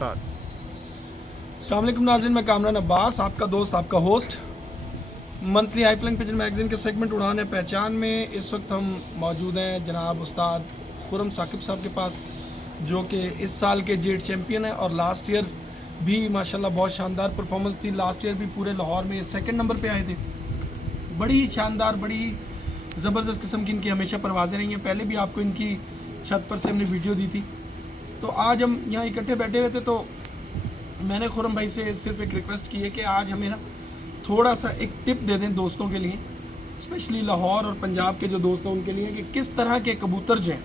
Start. अस्सलाम वालेकुम नाज़रीन, मैं कामरान अब्बास, आपका दोस्त, आपका host. Monthly high flying pigeon magazine के सेगमेंट उड़ान है पहचान में इस वक्त हम मौजूद हैं जनाब उस्ताद खुर्रम साकिब साहब के पास, जो कि इस साल के जेट चैम्पियन हैं और लास्ट ईयर भी माशाल्लाह बहुत शानदार परफॉर्मेंस थी। लास्ट ईयर भी पूरे लाहौर में सेकंड नंबर पे आए थे। बड़ी शानदार, बड़ी ज़बरदस्त किस्म की इनकी हमेशा परवाज़ें रही हैं। पहले भी आपको इनकी छत पर से हमने वीडियो दी थी। तो आज हम यहाँ इकट्ठे बैठे हुए थे, तो मैंने खुर्रम भाई से सिर्फ एक रिक्वेस्ट की है कि आज हमें ना थोड़ा सा एक टिप दे दें दोस्तों के लिए, स्पेशली लाहौर और पंजाब के जो दोस्त हैं उनके लिए, कि किस तरह के कबूतर जो हैं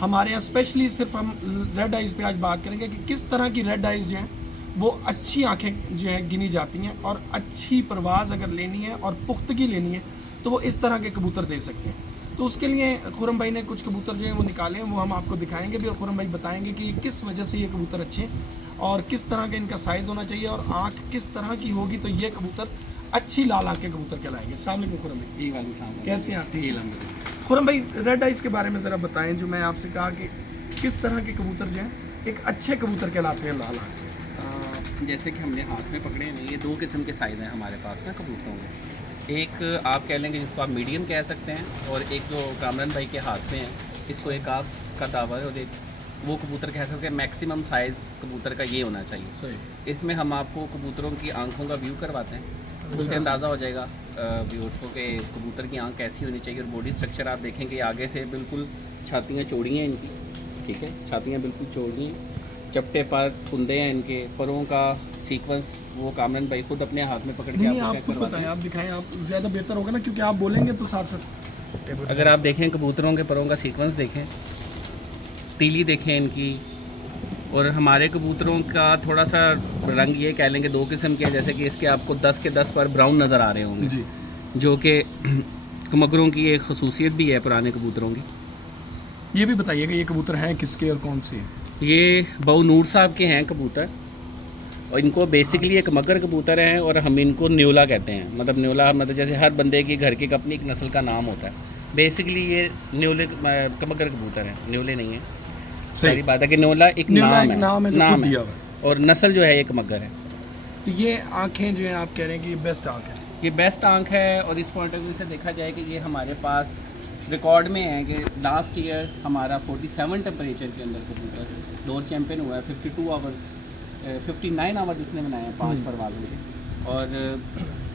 हमारे यहाँ, स्पेशली सिर्फ हम रेड आइज़ पे आज बात करेंगे कि किस तरह की रेड आइज़ जो हैं वो अच्छी आँखें जो हैं गिनी जाती हैं, और अच्छी परवाज़ अगर लेनी है और पुख्तगी लेनी है तो वो इस तरह के कबूतर दे सकते हैं। तो उसके लिए खुर्रम भाई ने कुछ कबूतर जो हैं वो निकाले हैं, वो हम आपको दिखाएंगे भी, और खुर्रम भाई बताएंगे कि किस वजह से ये कबूतर अच्छे हैं और किस तरह का इनका साइज़ होना चाहिए और आँख किस तरह की होगी तो ये कबूतर अच्छी लाल आँख के कबूतर कहलाएंगे। अस्सलाम वालेकुम खुर्रम भाई, कैसे हैं आप? ठीक है खुर्रम भाई, रेड आइज़ के बारे में ज़रा बताएं, जो मैं आपसे कहा कि किस तरह के कबूतर जो हैं एक अच्छे कबूतर कहलाते हैं लाल आँख के। जैसे कि हमने हाथ में पकड़े हैं, ये दो किस्म के साइज़ हैं हमारे पास ना कबूतरों में। एक आप कह लेंगे जिसको आप मीडियम कह सकते हैं, और एक जो कामरान भाई के हाथ में है इसको एक आप का दावा है, और एक वो कबूतर कह सकते हैं। मैक्सिमम साइज़ कबूतर का ये होना चाहिए। सही। इसमें हम आपको कबूतरों की आंखों का व्यू करवाते हैं, उससे अंदाज़ा हो जाएगा व्यूअर्स को कि कबूतर की आंख कैसी होनी चाहिए। और बॉडी स्ट्रक्चर आप देखेंगे आगे से बिल्कुल छातियाँ चौड़ी हैं इनकी, ठीक है, छातियाँ बिल्कुल चौड़ी हैं, चपटे पर कुंदे हैं इनके, परों का सीक्वेंस वो कामरान भाई खुद अपने हाथ में पकड़ के आप खुद बताएं, आप दिखाएं, आप ज़्यादा बेहतर होगा ना, क्योंकि आप बोलेंगे तो साथ साथ। अगर आप देखें कबूतरों के परों का सीक्वेंस देखें, तीली देखें इनकी, और हमारे कबूतरों का थोड़ा सा रंग ये कह लेंगे दो किस्म के हैं। जैसे कि इसके आपको 10 के 10 पर ब्राउन नज़र आ रहे होंगे जी, जो कि कमगरों की एक खसूसियत भी है पुराने कबूतरों की। ये भी बताइएगा ये कबूतर हैं किसके और कौन से हैं? ये बहु नूर साहब के हैं कबूतर, और इनको बेसिकली एक मगर कबूतर हैं, और हम इनको न्योला कहते हैं। मतलब न्योला मतलब जैसे हर बंदे की घर की अपनी एक नस्ल का नाम होता है। बेसिकली ये न्योले मगर कबूतर हैं, न्योले नहीं है। सारी बात है कि न्योला एक नाम है, और नस्ल जो है एक मगर है। तो ये आँखें जो हैं आप कह रहे हैं कि ये बेस्ट आँख है? ये बेस्ट आँख है, और इस पॉइंट ऑफ व्यू से देखा जाए कि ये हमारे पास रिकॉर्ड में है कि लास्ट ईयर हमारा 47 टेम्परेचर के अंदर कबूतर डोर चैम्पियन हुआ है। 52 आवर्स 59 आवर्स इसने बनाए हैं 5 परवाज़ों के। और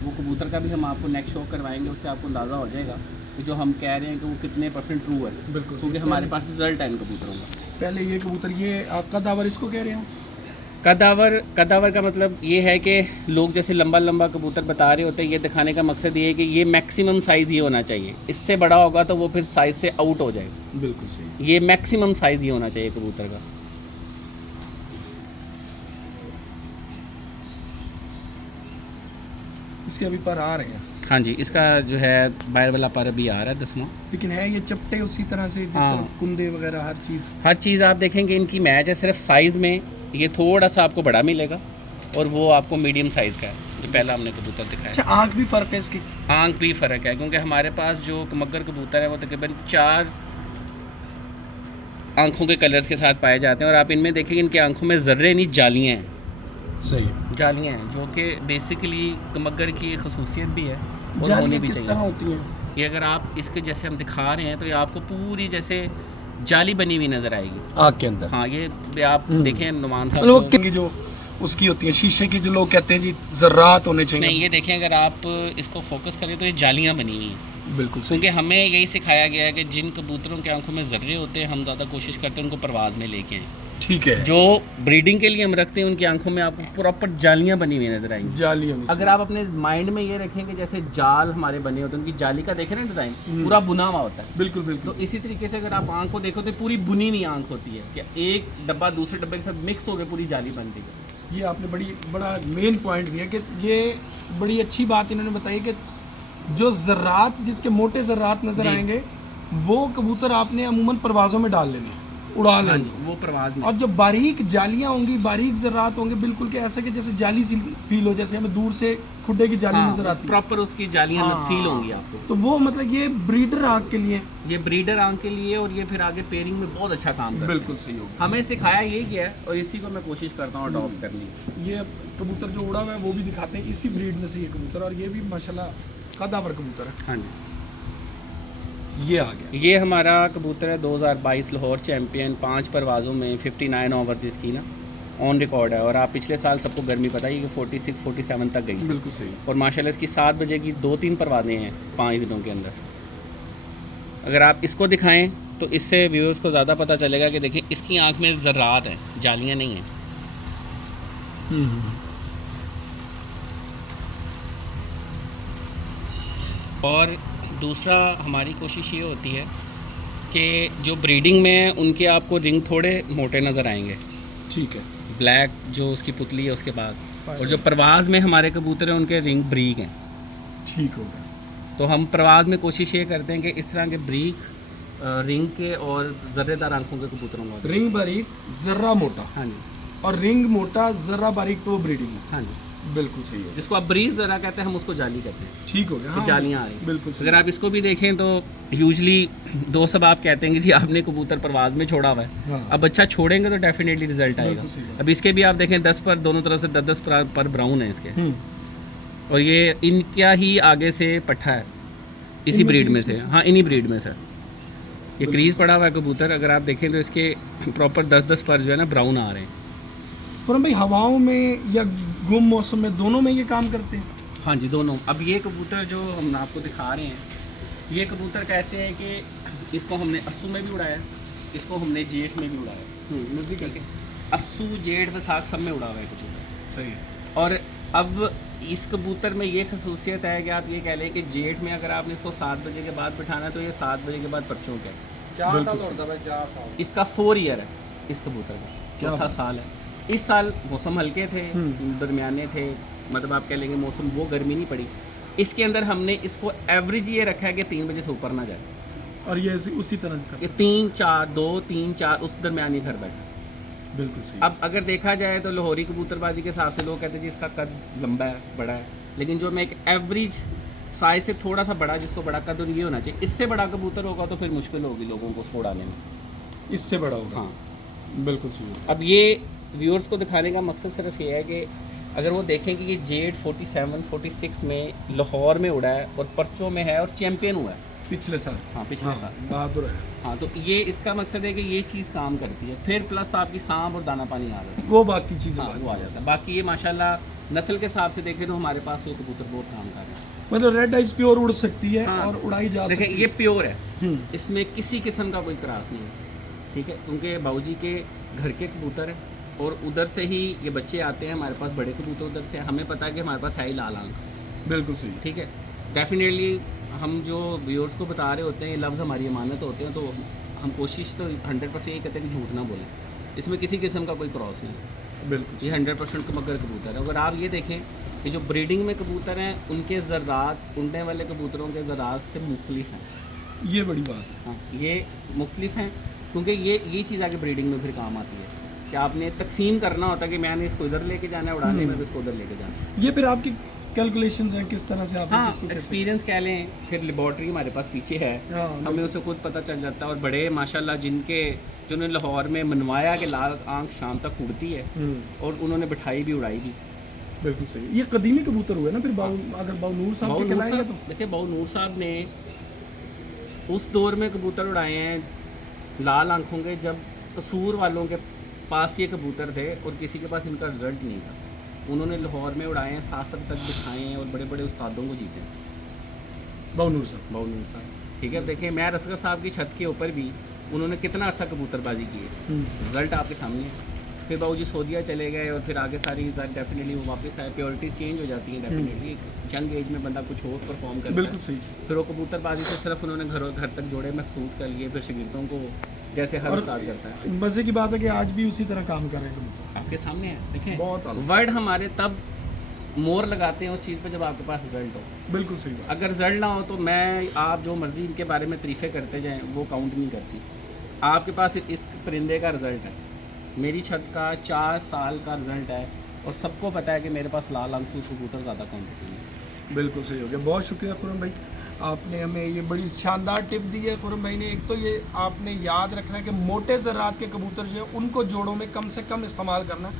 वो कबूतर का भी हम आपको नेक्स्ट शो करवाएंगे, उससे आपको अंदाज़ा हो जाएगा कि जो हम कह रहे हैं कि वो कितने % ट्रू है। बिल्कुल, क्योंकि हमारे पास रिजल्ट है इन कबूतरों का। पहले ये कबूतर, ये आपका दावर इसको कह रहे हो? कदावर का मतलब ये है कि लोग जैसे लंबा लंबा कबूतर बता रहे होते हैं, ये दिखाने का मकसद ये है कि ये मैक्सिमम साइज़ ये होना चाहिए। इससे बड़ा होगा तो वो फिर साइज़ से आउट हो जाएगा। बिल्कुल सही। ये मैक्सिमम साइज़ ये होना चाहिए कबूतर का। इसके अभी पर आ रहे हैं? हाँ जी, इसका जो है बाहर वाला पर अभी आ रहा है 10वां। लेकिन है ये चपटे उसी तरह से जिस हाँ। तरह कुंदे वगैरह हर चीज़ आप देखेंगे इनकी मैच है। सिर्फ साइज़ में ये थोड़ा सा आपको बड़ा मिलेगा, और वो आपको मीडियम साइज़ का है जो पहला हमने कबूतर दिखाया। अच्छा, आँख भी फ़र्क है इसकी? आँख भी फ़र्क है, क्योंकि हमारे पास जो मगर कबूतर है वो तकरीबन 4 आँखों के कलर्स के साथ पाए जाते हैं, और आप इनमें देखेंगे इनकी आँखों में ज़र्रे नहीं जालियाँ हैं। सही, जालियाँ हैं, जो कि बेसिकली कमगर की एक खसूसियत भी है, और होनी भी किस चाहिए। तरह होती हैं? ये अगर आप इसके जैसे हम दिखा रहे हैं तो ये आपको पूरी जैसे जाली बनी हुई नज़र आएगी आँख के अंदर। हाँ, ये आप देखें नुमान साहब लोग को। की जो उसकी होती है शीशे की, जो लोग कहते हैं जी ज़र्रात होने चाहिए। नहीं, ये देखें अगर आप इसको फोकस करें तो ये जालियाँ बनी हुई हैं। बिल्कुल सही। क्योंकि हमें यही सिखाया गया है कि जिन कबूतरों की आंखों में ज़र्रे होते हैं हम ज़्यादा कोशिश करते हैं उनको परवाज़ में लेके आएँ। ठीक है। जो ब्रीडिंग के लिए हम रखते हैं उनकी आंखों में आपको प्रॉपर जालियाँ बनी हुई नजर आएंगी। जाली होनी अगर आप अपने माइंड में ये रखें कि जैसे जाल हमारे बने होते हैं, उनकी जाली का देखें ना डिज़ाइन पूरा बुना हुआ होता है। बिल्कुल बिल्कुल। तो इसी तरीके से अगर आप आंख को देखो तो पूरी बुनी हुई आंख होती है कि एक डब्बा दूसरे डब्बे के साथ मिक्स होकर पूरी जाली बनती है। ये आपने बड़ा मेन पॉइंट दिया कि ये बड़ी अच्छी बात इन्होंने बताई कि जो ज़र्रात, जिसके मोटे ज़र्रात नज़र आएंगे वो कबूतर आपने अमूमन परवाज़ों में डाल लेने हैं। उड़ा हाँ लेंगे। जी, वो परवाज़ में। और जो बारीक जालियां होंगी, बारीक ज़रात होंगे, बिल्कुल के ऐसे कि जैसे जाली सी फील हो, जैसे हमें दूर से खुड्डे की जाली नजर आती है। प्रॉपर उसकी जालियाँ हाँ। फील होंगी आपको। तो वो मतलब ये ब्रीडर आँख के लिए ये ब्रीडर आंख के लिए और ये फिर आगे पेयरिंग में बहुत अच्छा काम करता है। बिल्कुल सही होगा। हमें सिखाया यही गया है और इसी को मैं कोशिश करता हूँ अडॉप्ट करने की। ये कबूतर जो उड़ा हुआ है वो भी दिखाते हैं, इसी ब्रीड में से ये कबूतर, और ये भी माशाल्लाह कदावर कबूतर है। हाँ जी, ये आ गया। ये हमारा कबूतर है 2022 लाहौर चैम्पियन, 5 परवाज़ों में 59 ओवर जिसकी ना ऑन रिकॉर्ड है। और आप पिछले साल सबको गर्मी पता ही कि 46 47 तक गई। बिल्कुल सही। और माशाल्लाह इसकी 7 बजे की 2-3 परवाज़ें हैं 5 दिनों के अंदर। अगर आप इसको दिखाएं तो इससे व्यूअर्स को ज़्यादा पता चलेगा कि देखिए इसकी आँख में ज़र्रात हैं, जालियाँ नहीं हैं। और दूसरा हमारी कोशिश ये होती है कि जो ब्रीडिंग में है उनके आपको रिंग थोड़े मोटे नज़र आएंगे, ठीक है। ब्लैक जो उसकी पुतली है उसके बाद, और जो परवाज़ में हमारे कबूतर हैं उनके रिंग ब्रीक हैं। ठीक हो गया। तो हम परवाज़ में कोशिश ये करते हैं कि इस तरह के ब्रीक रिंग के और ज़र्रेदार आंखों के कबूतरों को। रिंग बारीक, जर्रा मोटा, हाँ जी, और रिंग मोटा जर्रा बारीक, तो वो ब्रीडिंग है। हाँ जी, बिल्कुल सही है। जिसको आप ब्रीज ज़रा कहते हैं हम उसको जाली कहते हैं। ठीक हो गया। तो हाँ, जालियाँ आ रही हैं। बिल्कुल सही। अगर आप इसको भी देखें तो यूजली दो सब आप कहते हैं कि जी आपने कबूतर परवाज़ में छोड़ा हुआ है, हाँ। अब अच्छा छोड़ेंगे तो डेफिनेटली रिजल्ट आएगा। बिल्कुल सही बात। अब इसके भी आप देखें 10 पर, दोनों तरफ से 10 पर ब्राउन है इसके, और ये इनका ही आगे से पट्ठा है इसी इनमें से, ब्रीड में से। इसमें से? हाँ, इन्हीं ब्रीड में से ये क्रीज पड़ा हुआ है कबूतर। अगर आप देखें तो इसके प्रॉपर 10 पर जो है ना ब्राउन आ रहे हैं। पर भाई हवाओं में या गुम मौसम में, दोनों में ये काम करते हैं? हाँ जी, दोनों। अब ये कबूतर जो हम आपको दिखा रहे हैं, ये कबूतर कैसे है कि इसको हमने अस्सू में भी उड़ाया, इसको हमने जेठ में भी उड़ाया। नज़दीक ठीक है, अस्सू जेठ वैसाख सब में उड़ा हुआ है कबूतर। सही है। और अब इस कबूतर में ये खसूसियत है कि आप ये कह लें कि जेठ में अगर आपने इसको 7 बजे के बाद बिठाना है तो ये 7 बजे के बाद परचों का है। बिल्कुल सही। इसका 4 ईयर है इस कबूतर का, क्या चौथा बात। साल है। इस साल मौसम हल्के थे, दरमियाने थे, मतलब आप कह लेंगे मौसम, वो गर्मी नहीं पड़ी। इसके अंदर हमने इसको एवरेज ये रखा है कि 3 बजे से ऊपर ना जाए, और ये उसी तरह का। ये 3 4 2 3 4 उस दरमियान ये घर बैठा। बिल्कुल सही। अब अगर देखा जाए तो लाहौरी कबूतरबाजी के हिसाब से लोग कहते हैं जी इसका कद लंबा है, बड़ा है, लेकिन जो मैं एक एवरेज साइज से थोड़ा सा बड़ा, जिसको बड़ा कद ये होना चाहिए, इससे बड़ा कबूतर होगा तो फिर मुश्किल होगी लोगों को उसको उड़ाने में। इससे बड़ा होगा। हाँ, बिल्कुल सही है। अब ये व्यूअर्स को दिखाने का मकसद सिर्फ ये है कि अगर वो देखें कि ये जेड 47 46 में लाहौर में उड़ा है और पर्चों में है और चैम्पियन हुआ है पिछले साल। हाँ, पिछले साल। बहादुर है। हाँ, तो ये इसका मकसद है कि ये चीज़ काम करती है। फिर प्लस आपकी सांप और दाना पानी आ जाता है, वो बाकी चीज़ें हाँ, वो आ जाता है। बाकी ये माशाल्लाह नस्ल के हिसाब से देखें तो हमारे पास तो कबूतर बहुत काम कर रहे हैं। मतलब रेड आइज प्योर उड़ सकती है, हाँ। और उड़ाई जा देखें सकती ये प्योर है, है। इसमें किसी किस्म का कोई क्रॉस नहीं है। ठीक है, क्योंकि बाबूजी के घर के कबूतर हैं और उधर से ही ये बच्चे आते हैं हमारे पास, बड़े कबूतर उधर से। हमें पता है कि हमारे पास है ही लाल आंख। बिल्कुल सही। ठीक है, डेफिनेटली हम जो व्यूअर्स को बता रहे होते हैं, ये लफ्ज़ हमारी अमानत होते हैं, तो हम कोशिश तो 100% यही करते हैं कि झूठ ना बोलें। इसमें किसी किस्म का कोई क्रॉस नहीं, बिल्कुल ये 100% मगर कबूतर है। अगर आप ये देखें कि जो ब्रीडिंग में कबूतर हैं उनके ज़रात उड़ने वाले कबूतरों के ज़रात से मुख्तलिफ हैं। ये बड़ी बात है। हाँ, ये मुख्तलिफ हैं क्योंकि ये चीज़ आगे ब्रीडिंग में फिर काम आती है कि आपने तकसीम करना होता है कि मैंने इसको इधर लेके जाना है उड़ाने में, तो इसको उधर लेके जाना है। ये फिर आपकी कैलकुलेशंस हैं, किस तरह से आप हाँ, इसको कैसे- एक्सपीरियंस कह लें, फिर लेबॉर्ट्री हमारे पास पीछे है, हाँ, हमें उसे खुद पता चल जाता है। और बड़े माशाल्लाह जिन्होंने लाहौर में मनवाया कि लाल आंख शाम तक उड़ती है, और उन्होंने बिठाई भी उड़ाई भी। बिल्कुल सही। ये कदीमी कबूतर हुए ना फिर अगर बाऊ नूर साहब बाऊ के नूर कहलाएंगे साहब, तो। देखिए बाऊ नूर साहब ने उस दौर में कबूतर उड़ाए हैं लाल आंखों के, जब कसूर वालों के पास ये कबूतर थे और किसी के पास इनका रिजल्ट नहीं था। उन्होंने लाहौर में उड़ाए हैं, 7 तक बिठाए हैं और बड़े बड़े उस्तादों को जीते हैं। बाऊ नूर साहब। बाऊ नूर साहब, ठीक है। अब देखिए मैं असगर साहब की छत के ऊपर भी उन्होंने कितना अर्सा कबूतरबाजी की है, रिजल्ट आपके सामने है। फिर बाबूजी सऊदीया चले गए और फिर आगे सारी डेफिनेटली वो वापस आए, प्योरिटी चेंज हो जाती है डेफिनेटली। यंग एज में बंदा कुछ और परफॉर्म करता बिल्कुल है। सही। फिर वो कबूतरबाजी से सिर्फ उन्होंने घर तक जोड़े महफूज कर लिए, फिर शागिर्दों को जैसे हर और उस्ताद करता है। मजे की बात है कि आज भी उसी तरह काम कर रहे हैं कबूतर। आपके सामने है, देखें बहुत आला। वर्ड हमारे तब मोर लगाते हैं उस चीज़ पे जब आपके पास रिजल्ट हो। बिल्कुल सही बात। अगर रिजल्ट ना हो तो मैं आप जो मर्जी इनके बारे में तारीफ़ें करते जाएं वो काउंट नहीं करती। आपके पास इस परिंदे का रिज़ल्ट है, मेरी छत का 4 साल का रिज़ल्ट है, और सबको पता है कि मेरे पास लाल आंसू कबूतर ज़्यादा कॉम्पिटिटिव है। बिल्कुल सही हो गया, बहुत शुक्रिया खुरम भाई, आपने हमें ये बड़ी शानदार टिप दी है। खुरम भाई ने एक तो ये आपने याद रखना है कि मोटे ज़रात के कबूतर जो है उनको जोड़ों में कम से कम इस्तेमाल करना,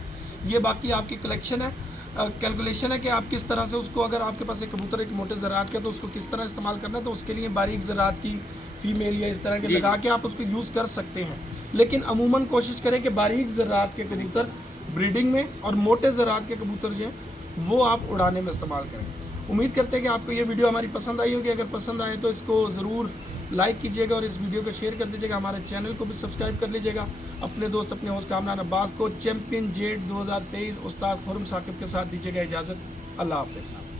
ये बाकी आपकी कलेक्शन है, कैलकुलेशन है कि आप किस तरह से उसको, अगर आपके पास एक कबूतर एक मोटे ज़रात का, तो उसको किस तरह इस्तेमाल करना है, तो उसके लिए बारीक ज़रात की फीमेल या इस तरह के जी, लगा के आप उसको यूज़ कर सकते हैं। लेकिन अमूमन कोशिश करें कि बारीक ज़रात के कबूतर ब्रीडिंग में और मोटे ज़रात के कबूतर जो हैं वो आप उड़ाने में इस्तेमाल करें। उम्मीद करते हैं कि आपको ये वीडियो हमारी पसंद आई होगी। अगर पसंद आए तो इसको ज़रूर लाइक कीजिएगा और इस वीडियो को शेयर कर दीजिएगा। हमारे चैनल को भी सब्सक्राइब कर लीजिएगा। अपने दोस्त अपने होस्ट कामरान अब्बास को चैम्पियन जेट 2023 उस्ताद खुरम साकिब के साथ दीजिएगा इजाज़त। अल्लाह हाफ़िज़।